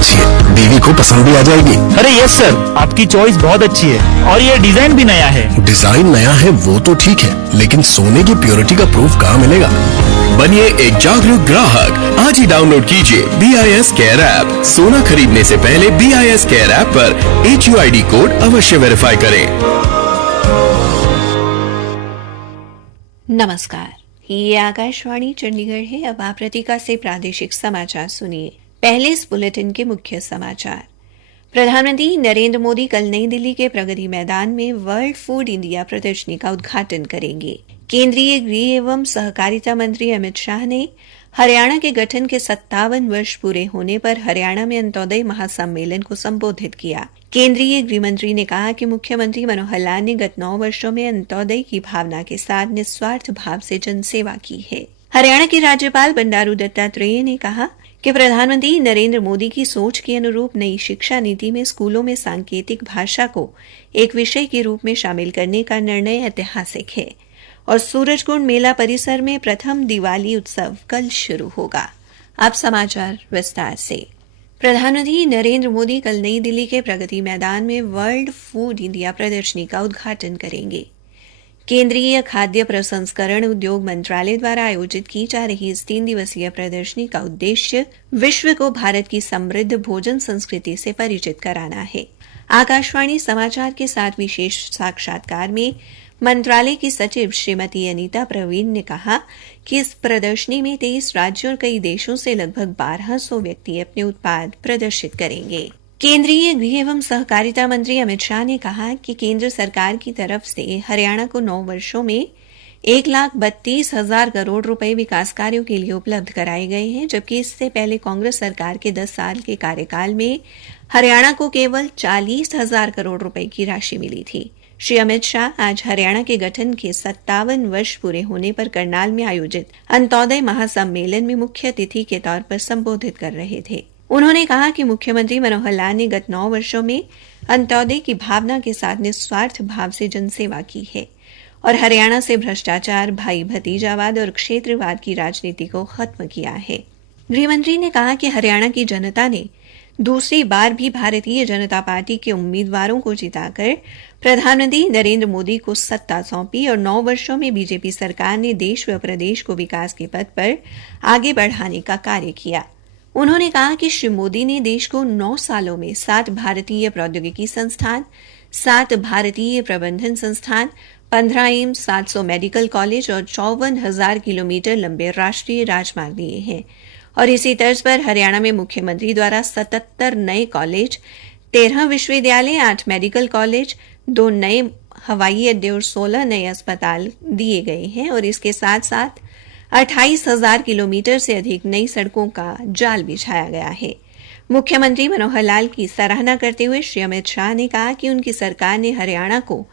अच्छी है, बीवी को पसंद भी आ जाएगी। अरे यस सर, आपकी चॉइस बहुत अच्छी है और ये डिजाइन भी नया है। डिजाइन नया है वो तो ठीक है, लेकिन सोने की प्योरिटी का प्रूफ कहाँ मिलेगा? बनिए एक जागरूक ग्राहक। आज ही डाउनलोड कीजिए BIS केयर ऐप। सोना खरीदने से पहले BIS केयर ऐप पर HUID कोड अवश्य वेरीफाई करें। नमस्कार, ये आकाशवाणी चंडीगढ़ है। अब आप प्रतिका से प्रादेशिक समाचार सुनिए। पहले इस बुलेटिन के मुख्य समाचार। प्रधानमंत्री नरेंद्र मोदी कल नई दिल्ली के प्रगति मैदान में वर्ल्ड फूड इंडिया प्रदर्शनी का उद्घाटन करेंगे। केंद्रीय गृह एवं सहकारिता मंत्री अमित शाह ने हरियाणा के गठन के 57 वर्ष पूरे होने पर हरियाणा में अंत्योदय महासम्मेलन को संबोधित किया। केंद्रीय गृह मंत्री ने कहा कि मुख्यमंत्री मनोहर लाल ने गत 9 वर्षों में अंत्योदय की भावना के साथ निस्वार्थ भाव से जनसेवा की है। हरियाणा के राज्यपाल बंडारू दत्तात्रेय ने कहा कि प्रधानमंत्री नरेंद्र मोदी की सोच के अनुरूप नई शिक्षा नीति में स्कूलों में सांकेतिक भाषा को एक विषय के रूप में शामिल करने का निर्णय ऐतिहासिक है और सूरजकुंड मेला परिसर में प्रथम दिवाली उत्सव कल शुरू होगा। अब समाचार विस्तार से। प्रधानमंत्री नरेंद्र मोदी कल नई दिल्ली के प्रगति मैदान में वर्ल्ड फूड इंडिया प्रदर्शनी का उद्घाटन करेंगे। केंद्रीय खाद्य प्रसंस्करण उद्योग मंत्रालय द्वारा आयोजित की जा रही इस 3 दिवसीय प्रदर्शनी का उद्देश्य विश्व को भारत की समृद्ध भोजन संस्कृति से परिचित कराना है। आकाशवाणी समाचार के साथ विशेष साक्षात्कार में मंत्रालय की सचिव श्रीमती अनीता प्रवीण ने कहा कि इस प्रदर्शनी में 23 राज्यों और कई देशों से लगभग 1200 व्यक्ति अपने उत्पाद प्रदर्शित करेंगे। केंद्रीय गृह एवं सहकारिता मंत्री अमित शाह ने कहा कि केंद्र सरकार की तरफ से हरियाणा को 9 वर्षों में 1,32,000 करोड़ रुपए विकास कार्यों के लिए उपलब्ध कराए गए हैं, जबकि इससे पहले कांग्रेस सरकार के 10 साल के कार्यकाल में हरियाणा को केवल 40,000 करोड़ रुपए की राशि मिली थी। श्री अमित शाह आज हरियाणा के गठन के 57 वर्ष पूरे होने पर करनाल में आयोजित अंत्योदय महासम्मेलन में मुख्य अतिथि के तौर पर संबोधित कर रहे थे। उन्होंने कहा कि मुख्यमंत्री मनोहर लाल ने गत 9 वर्षों में अंत्योदय की भावना के साथ निस्वार्थ भाव से जनसेवा की है और हरियाणा से भ्रष्टाचार, भाई भतीजावाद और क्षेत्रवाद की राजनीति को खत्म किया है। गृहमंत्री ने कहा कि हरियाणा की जनता ने दूसरी बार भी भारतीय जनता पार्टी के उम्मीदवारों को जिताकर प्रधानमंत्री नरेंद्र मोदी को सत्ता सौंपी और 9 वर्षों में बीजेपी सरकार ने देश व प्रदेश को विकास के पथ पर आगे बढ़ाने का कार्य किया। उन्होंने कहा कि श्री मोदी ने देश को 9 सालों में 7 भारतीय प्रौद्योगिकी संस्थान, 7 भारतीय प्रबंधन संस्थान, 15 एम्स, 700 मेडिकल कॉलेज और 54,000 किलोमीटर लंबे राष्ट्रीय राजमार्ग दिए हैं और इसी तर्ज पर हरियाणा में मुख्यमंत्री द्वारा 77 नए कॉलेज, 13 विश्वविद्यालय, 8 मेडिकल कॉलेज, 2 नए हवाई अड्डे और 16 नए अस्पताल दिए गए हैं और इसके साथ साथ 28,000 किलोमीटर से अधिक नई सड़कों का जाल बिछाया गया है। मुख्यमंत्री मनोहर लाल की सराहना करते हुए श्री अमित शाह ने कहा कि उनकी सरकार ने हरियाणा को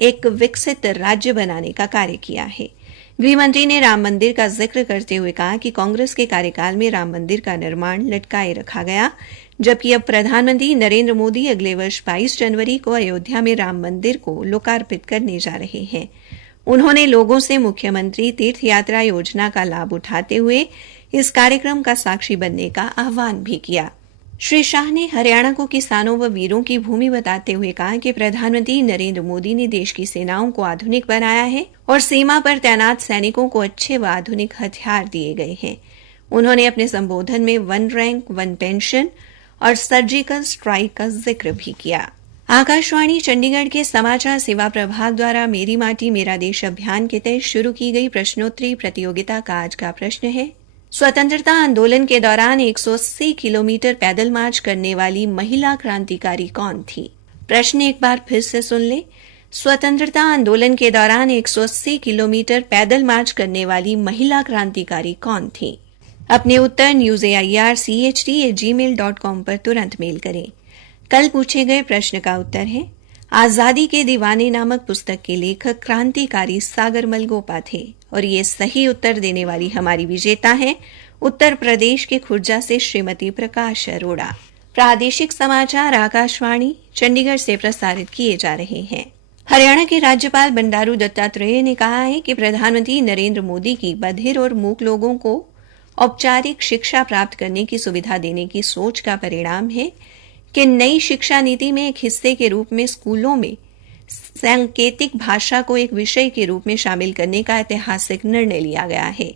एक विकसित राज्य बनाने का कार्य किया है। गृहमंत्री ने राम मंदिर का जिक्र करते हुए कहा कि कांग्रेस के कार्यकाल में राम मंदिर का निर्माण लटकाए रखा गया, जबकि अब प्रधानमंत्री नरेंद्र मोदी अगले वर्ष 22 जनवरी को अयोध्या में राम मंदिर को लोकार्पित करने जा रहे हैं। उन्होंने लोगों से मुख्यमंत्री तीर्थ यात्रा योजना का लाभ उठाते हुए इस कार्यक्रम का साक्षी बनने का आह्वान भी किया। श्री शाह ने हरियाणा को किसानों व वीरों की भूमि बताते हुए कहा कि प्रधानमंत्री नरेंद्र मोदी ने देश की सेनाओं को आधुनिक बनाया है और सीमा पर तैनात सैनिकों को अच्छे व आधुनिक हथियार दिए गए हैं। उन्होंने अपने संबोधन में 1 रैंक 1 पेंशन और सर्जिकल स्ट्राइक का जिक्र भी किया। आकाशवाणी चंडीगढ़ के समाचार सेवा प्रभाग द्वारा मेरी माटी मेरा देश अभियान के तहत शुरू की गई प्रश्नोत्तरी प्रतियोगिता का आज का प्रश्न है, स्वतंत्रता आंदोलन के दौरान 180 किलोमीटर पैदल मार्च करने वाली महिला क्रांतिकारी कौन थी? प्रश्न एक बार फिर से सुन ले। स्वतंत्रता आंदोलन के दौरान 180 किलोमीटर पैदल मार्च करने वाली महिला क्रांतिकारी कौन थी? अपने उत्तर newsairchd@gmail.com पर तुरंत मेल करें। कल पूछे गए प्रश्न का उत्तर है, आजादी के दीवाने नामक पुस्तक के लेखक क्रांतिकारी सागर मलगोपा थे और ये सही उत्तर देने वाली हमारी विजेता है उत्तर प्रदेश के खुर्जा से श्रीमती प्रकाश अरोड़ा। प्रादेशिक समाचार आकाशवाणी चंडीगढ़ से प्रसारित किए जा रहे हैं। हरियाणा के राज्यपाल बंडारू दत्तात्रेय ने कहा है कि प्रधानमंत्री नरेंद्र मोदी की बधिर और मूक लोगों को औपचारिक शिक्षा प्राप्त करने की सुविधा देने की सोच का परिणाम है कि नई शिक्षा नीति में एक हिस्से के रूप में स्कूलों में सांकेतिक भाषा को एक विषय के रूप में शामिल करने का ऐतिहासिक निर्णय लिया गया है।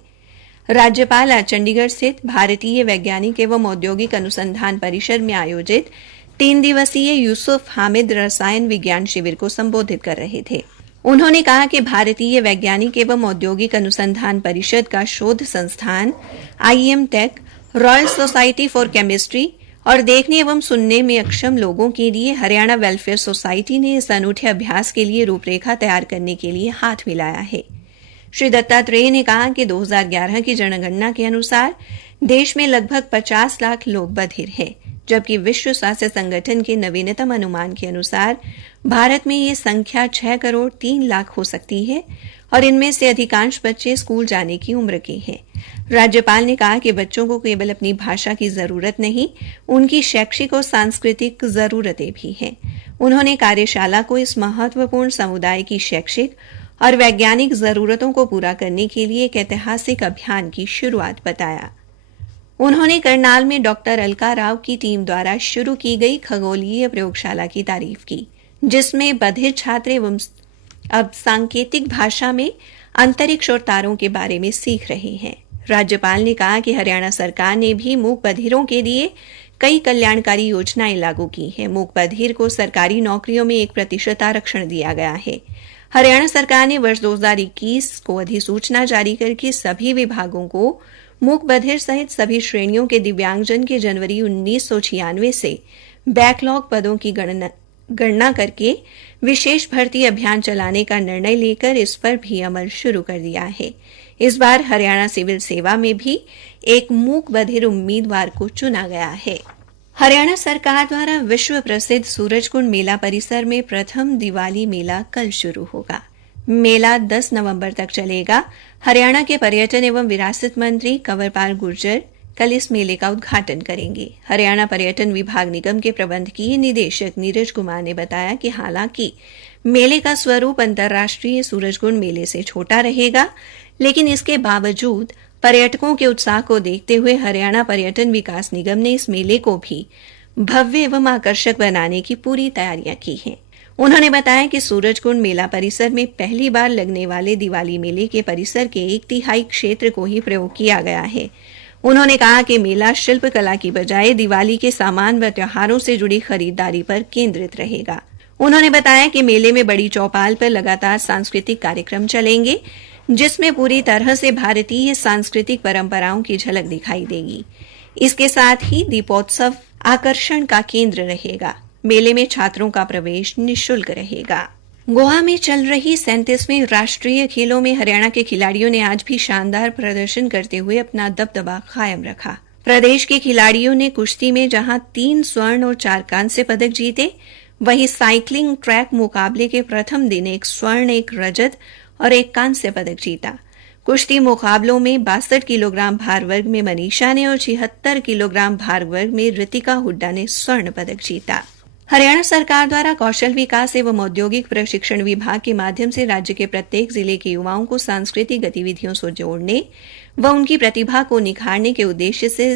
राज्यपाल आज चंडीगढ़ स्थित भारतीय वैज्ञानिक एवं औद्योगिक अनुसंधान परिषद में आयोजित 3 दिवसीय यूसुफ हामिद रसायन विज्ञान शिविर को संबोधित कर रहे थे। उन्होंने कहा कि भारतीय वैज्ञानिक एवं औद्योगिक अनुसंधान परिषद का शोध संस्थान IIM tech, royal society for chemistry और देखने एवं सुनने में अक्षम लोगों के लिए हरियाणा वेलफेयर सोसाइटी ने इस अनूठे अभ्यास के लिए रूपरेखा तैयार करने के लिए हाथ मिलाया है। श्री दत्तात्रेय ने कहा कि 2011 की जनगणना के अनुसार देश में लगभग 50 लाख लोग बधिर हैं, जबकि विश्व स्वास्थ्य संगठन के नवीनतम अनुमान के अनुसार भारत में ये संख्या 6 करोड़ 3 लाख हो सकती है और इनमें से अधिकांश बच्चे स्कूल जाने की उम्र के हैं। राज्यपाल ने कहा कि बच्चों को केवल अपनी भाषा की जरूरत नहीं, उनकी शैक्षिक और सांस्कृतिक जरूरतें भी हैं। उन्होंने कार्यशाला को इस महत्वपूर्ण समुदाय की शैक्षिक और वैज्ञानिक जरूरतों को पूरा करने के लिए एक ऐतिहासिक अभियान की शुरुआत बताया। उन्होंने करनाल में डॉक्टर अलका राव की टीम द्वारा शुरू की गई खगोलीय प्रयोगशाला की तारीफ की, जिसमें बधिर छात्र एवं अब सांकेतिक भाषा में अंतरिक्ष और तारों के बारे में सीख रहे हैं। राज्यपाल ने कहा कि हरियाणा सरकार ने भी मूक बधिरों के लिए कई कल्याणकारी योजनाएं लागू की हैं। मूक बधिर को सरकारी नौकरियों में 1% आरक्षण दिया गया है। हरियाणा सरकार ने वर्ष 2021 को अधिसूचना जारी करके सभी विभागों को मूक बधिर सहित सभी श्रेणियों के दिव्यांगजन के जनवरी 1996 से बैकलॉग पदों की गणना करके विशेष भर्ती अभियान चलाने का निर्णय लेकर इस पर भी अमल शुरू कर दिया है। इस बार हरियाणा सिविल सेवा में भी एक मूक बधिर उम्मीदवार को चुना गया है। हरियाणा सरकार द्वारा विश्व प्रसिद्ध सूरजकुंड मेला परिसर में प्रथम दिवाली मेला कल शुरू होगा। मेला 10 नवंबर तक चलेगा। हरियाणा के पर्यटन एवं विरासत मंत्री कंवरपाल गुर्जर कल इस मेले का उद्घाटन करेंगे। हरियाणा पर्यटन विभाग निगम के प्रबंधकीय निदेशक नीरज कुमार ने बताया कि हालांकि मेले का स्वरूप अंतर्राष्ट्रीय सूरजकुंड मेले से छोटा रहेगा, लेकिन इसके बावजूद पर्यटकों के उत्साह को देखते हुए हरियाणा पर्यटन विकास निगम ने इस मेले को भी भव्य एवं आकर्षक बनाने की पूरी तैयारियां की हैं। उन्होंने बताया कि सूरजकुंड मेला परिसर में पहली बार लगने वाले दिवाली मेले के परिसर के 1/3 क्षेत्र को ही प्रयोग किया गया है। उन्होंने कहा कि मेला शिल्प कला की बजाय दिवाली के सामान व त्योहारों से जुड़ी खरीदारी पर केंद्रित रहेगा। उन्होंने बताया कि मेले में बड़ी चौपाल पर लगातार सांस्कृतिक कार्यक्रम चलेंगे, जिसमें पूरी तरह से भारतीय सांस्कृतिक परंपराओं की झलक दिखाई देगी। इसके साथ ही दीपोत्सव आकर्षण का केंद्र रहेगा। मेले में छात्रों का प्रवेश निःशुल्क रहेगा। गोवा में चल रही 37वें राष्ट्रीय खेलों में हरियाणा के खिलाड़ियों ने आज भी शानदार प्रदर्शन करते हुए अपना दबदबा कायम रखा। प्रदेश के खिलाड़ियों ने कुश्ती में जहां 3 स्वर्ण और 4 कांस्य पदक जीते, वहीं साइकिलिंग ट्रैक मुकाबले के प्रथम दिन 1 स्वर्ण, 1 रजत और 1 कांस्य पदक जीता। कुश्ती मुकाबलों में 62 किलोग्राम भार वर्ग में मनीषा ने और 76 किलोग्राम भार वर्ग में ऋतिका हुड्डा ने स्वर्ण पदक जीता। हरियाणा सरकार द्वारा कौशल विकास एवं औद्योगिक प्रशिक्षण विभाग के माध्यम से राज्य के प्रत्येक जिले के युवाओं को सांस्कृतिक गतिविधियों से जोड़ने व उनकी प्रतिभा को निखारने के उद्देश्य से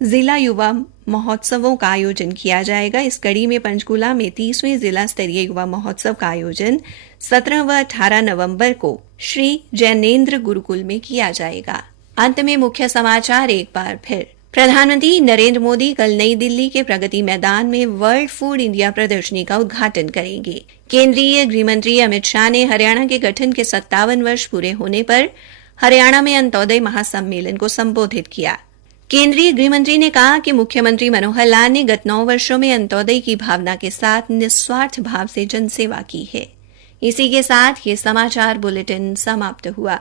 जिला युवा महोत्सवों का आयोजन किया जाएगा। इस कड़ी में पंचकूला में 30वें जिला स्तरीय युवा महोत्सव का आयोजन 17 व 18 नवंबर को श्री जैनेन्द्र गुरुकुल में किया जाएगा। अंत में मुख्य समाचार एक बार फिर। प्रधानमंत्री नरेंद्र मोदी कल नई दिल्ली के प्रगति मैदान में वर्ल्ड फूड इंडिया प्रदर्शनी का उद्घाटन करेंगे। केंद्रीय गृहमंत्री अमित शाह ने हरियाणा के गठन के 57 वर्ष पूरे होने पर हरियाणा में अंत्योदय महासम्मेलन को संबोधित किया। केंद्रीय गृहमंत्री ने कहा कि मुख्यमंत्री मनोहर लाल ने गत 9 वर्षों में अंत्योदय की भावना के साथ निस्वार्थ भाव से जनसेवा की है। इसी के साथ ये समाचार बुलेटिन समाप्त हुआ।